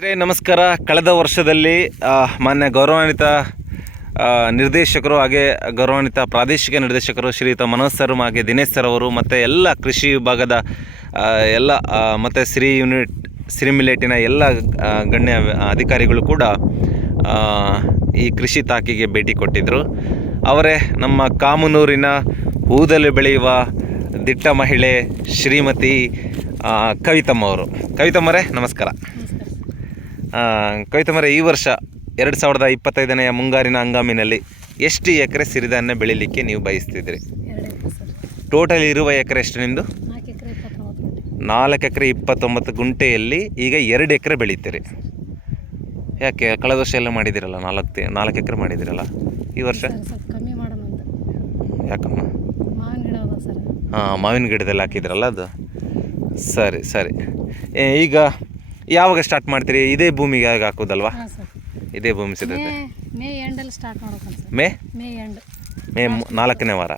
ಸ್ನೇಹಿತರೆ, ನಮಸ್ಕಾರ. ಕಳೆದ ವರ್ಷದಲ್ಲಿ ಮಾನ್ಯ ಗೌರವಾನ್ವಿತ ನಿರ್ದೇಶಕರು ಹಾಗೆ ಗೌರವಾನ್ವಿತ ಪ್ರಾದೇಶಿಕ ನಿರ್ದೇಶಕರು ಶ್ರೀಯುತ ಮನೋಜ್ ಸರ್ ಹಾಗೆ ದಿನೇಶ್ ಸರ್ ಅವರು ಮತ್ತು ಎಲ್ಲ ಕೃಷಿ ವಿಭಾಗದ ಎಲ್ಲ ಮತ್ತು ಸಿರಿ ಯೂನಿಟ್ ಸಿರಿ ಮಿಲೆಟಿನ ಎಲ್ಲ ಗಣ್ಯ ಅಧಿಕಾರಿಗಳು ಕೂಡ ಈ ಕೃಷಿ ತಾಕಿಗೆ ಭೇಟಿ ಕೊಟ್ಟಿದ್ದರು ಅವರೇ ನಮ್ಮ ಕಾಮನೂರಿನ ಊದಲು ಬೆಳೆಯುವ ದಿಟ್ಟ ಮಹಿಳೆ ಶ್ರೀಮತಿ ಕವಿತಮ್ಮ ಅವರು. ಕವಿತಮ್ಮರೇ ನಮಸ್ಕಾರ. ಆ, ಕವಿತಮ್ಮರೇ ಈ ವರ್ಷ ಎರಡು ಸಾವಿರದ ಇಪ್ಪತ್ತೈದನೆಯ ಮುಂಗಾರಿನ ಹಂಗಾಮಿನಲ್ಲಿ ಎಷ್ಟು ಎಕರೆ ಸಿರಿಧಾನ್ಯ ಬೆಳಿಲಿಕ್ಕೆ ನೀವು ಬಯಸ್ತಿದ್ರಿ ಟೋಟಲ್ ಇರುವ ಎಕರೆ ಎಷ್ಟು ನಿಮ್ಮದು ನಾಲ್ಕು ಎಕರೆ ಇಪ್ಪತ್ತೊಂಬತ್ತು ಗುಂಟೆಯಲ್ಲಿ ಈಗ ಎರಡು ಎಕರೆ ಬೆಳೀತೀರಿ. ಯಾಕೆ? ಕಳೆದ ವರ್ಷ ಎಲ್ಲ ಮಾಡಿದಿರಲ್ಲ ನಾಲ್ಕು ನಾಲ್ಕು ಎಕರೆ ಮಾಡಿದಿರಲ್ಲ ಈ ವರ್ಷ? ಯಾಕಮ್ಮ? ಮಾವಿನ ಗಿಡ ಸರ್. ಹಾಂ ಮಾವಿನ ಗಿಡದಲ್ಲಿ ಹಾಕಿದ್ರಲ್ಲ ಅದು? ಸರಿ ಸರಿ. ಈಗ ಯಾವಾಗ ಸ್ಟಾರ್ಟ್ ಮಾಡ್ತೀರಿ? ಇದೇ ಭೂಮಿಗೆ ಹಾಕೋದಲ್ವಾ? ಹಾಂ ಸರ್. ಇದೇ ಭೂಮಿ ಸಿದ್ಧತೆ. May May ಎಂಡಲ್ಲಿ start sir. May? May end May ಮು- ನಾಲ್ಕನೇ ವಾರ.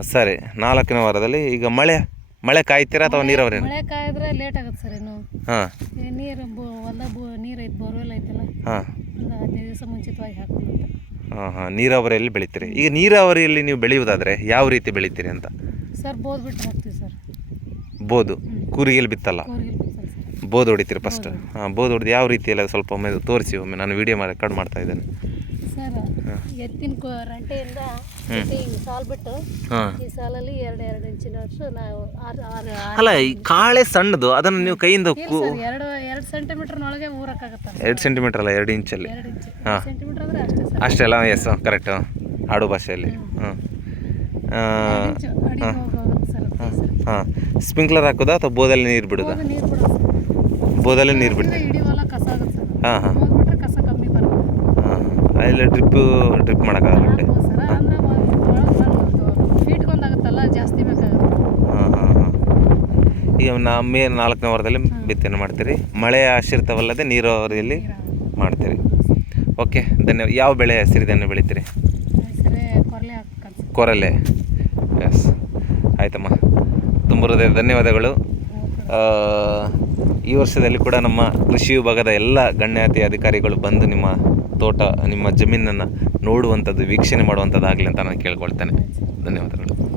ಸರಿ. ನಾಲ್ಕನೇ ವಾರದಲ್ಲಿ ಈಗ ಮಳೆ ಮಳೆ ಕಾಯ್ತೀರಾ ಅಥವಾ ನೀರಾವರಿ ಮಳೆ ಕಾಯಿದ್ರೆ ಲೇಟ್ ಆಗುತ್ತೆ ಸರ್ ಇನ್ನು. ಹಾಂ. ಈ ನೀರು ಬೋ ಹೊಲ್ದಾಗ ಬೋ ನೀರು ಐತೆ ಬೋರ್ವೆಲ್ ಐತಲ್ಲ? ಹಾಂ. ಒಂದು ಹದಿನೈದು ದಿವಸ ಮುಂಚಿತವಾಗಿ ಹಾಕೋದು ಅಂತ. ಹಾಂ ಹಾಂ. ನೀರಾವರಿಯಲ್ಲಿ ಬೆಳಿತೀರಿ. ಈಗ ನೀರಾವರಿಯಲ್ಲಿ ನೀವು ಬೆಳೆಯುವುದಾದ್ರೆ ಯಾವ ರೀತಿ ಬೆಳಿತೀರಿ ಅಂತ? ಸರ್ ಬೋದ್ ಬಿಟ್ಟು ಹೋಗ್ತೀವಿ ಸರ್. ಬೋದು. ಕೂರಿಗೆಯಲ್ಲಿ ಬಿತ್ತಲ್ಲ? ಕೂರ್ಗಿಲ್ ಬೋದು ಹೊಡಿತೀರಿ ಫಸ್ಟ್ ಹಾಂ ಬೋದು ಹೊಡೆದು ಯಾವ ರೀತಿ ಎಲ್ಲ ಸ್ವಲ್ಪ ಒಮ್ಮೆ ತೋರಿಸಿ ಒಮ್ಮೆ ನಾನು ವಿಡಿಯೋ ಮಾಡಿ ರೆಕಾರ್ಡ್ ಮಾಡ್ತಾ ಇದ್ದೇನೆ. ಸರ್ ಎತ್ತಿನ ಕೊ ರಂಟೆಯಿಂದ ಹಿಂಗೆ ಸಾಲ್ ಬಿಟ್ಟು ಹಾಂ. ಈ ಸಾಲಲ್ಲಿ ಎರಡು ಎರಡು ಇಂಚಿನ ವರ್ಷ ನಾವು ಆರು ಆರು ಆರು ಅಲ್ಲ ಈ ಕಾಳೆ ಸಣ್ಣದು ಅದನ್ನು ನೀವು ಕೈಯಿಂದ ಇಲ್ಲ ಕು ಸರ್ ಎರಡು ಎರಡು ಸೆಂಟಿಮೀಟರ್ನೊಳಗೆ ಊರಕ್ಕಾಗತ್ತೆ ಎರಡು ಸೆಂಟಿಮೀಟರ್ ಅಲ್ಲ ಎರಡು ಇಂಚಲ್ಲಿ. ಎರಡು ಇಂಚು. ಹಾಂ. ಸೆಂಟಿಮೀಟರ್ ಅಂದ್ರೆ ಅಷ್ಟೇ ಸರ್. ಅಷ್ಟೆಲ್ಲ ಎಸ್ ಕರೆಕ್ಟು ಆಡು ಭಾಷೆಯಲ್ಲಿ. ಹಾಂ ಇಂಚು ಅಡಿಗೆ ಹೋಗೋಗುತ್ತೆ ಸರ್ ಅದು ಸರ್. ಹಾಂ. ಸ್ಪ್ರಿಂಕ್ಲರ್ ಹಾಕೋದಾ ಅಥವಾ ಬೋದಲ್ಲಿ ನೀರು ಬಿಡೋದಾ? ಹೋಗಿ ನೀರು ಬಿಡೋದು ಬೋದಲ್ಲಿ ನೀರು ಬಿಟ್ಟು ಹಾಂ ಹಾಂ. ಹಾಂ ಅಲ್ಲಿ ಡ್ರಿಪ್ಪು ಡ್ರಿಪ್ ಮಾಡೋಕ್ಕಾಗಲ್ಲ ಜಾಸ್ತಿ ಹಾಂ ಹಾಂ ಹಾಂ. ಈಗ ನಾ ಮೇ ನಾಲ್ಕನೇ ವಾರದಲ್ಲಿ ಬಿತ್ತನೆ ಮಾಡ್ತೀರಿ. ಮಳೆ ಆಶ್ರಿತವಲ್ಲದೆ ನೀರಾವರಿಯಲ್ಲಿ ಮಾಡ್ತೀರಿ. ಓಕೆ ಧನ್ಯವಾದ. ಯಾವ ಬೆಳೆ ಸಿರಿಧಾನ್ಯ ಬೆಳಿತೀರಿ? ಕೊರಲೆ ಎಸ್ ಆಯ್ತಮ್ಮ. ತುಂಬ ಹೃದಯ ಧನ್ಯವಾದಗಳು. ಈ ವರ್ಷದಲ್ಲಿ ಕೂಡ ನಮ್ಮ ಕೃಷಿ ವಿಭಾಗದ ಎಲ್ಲ ಗಣ್ಯಾತಿ ಅಧಿಕಾರಿಗಳು ಬಂದು ನಿಮ್ಮ ತೋಟ, ನಿಮ್ಮ ಜಮೀನನ್ನು ನೋಡುವಂಥದ್ದು, ವೀಕ್ಷಣೆ ಮಾಡುವಂಥದ್ದಾಗಲಿ ಅಂತ ನಾನು ಕೇಳ್ಕೊಳ್ತೇನೆ. ಧನ್ಯವಾದಗಳು.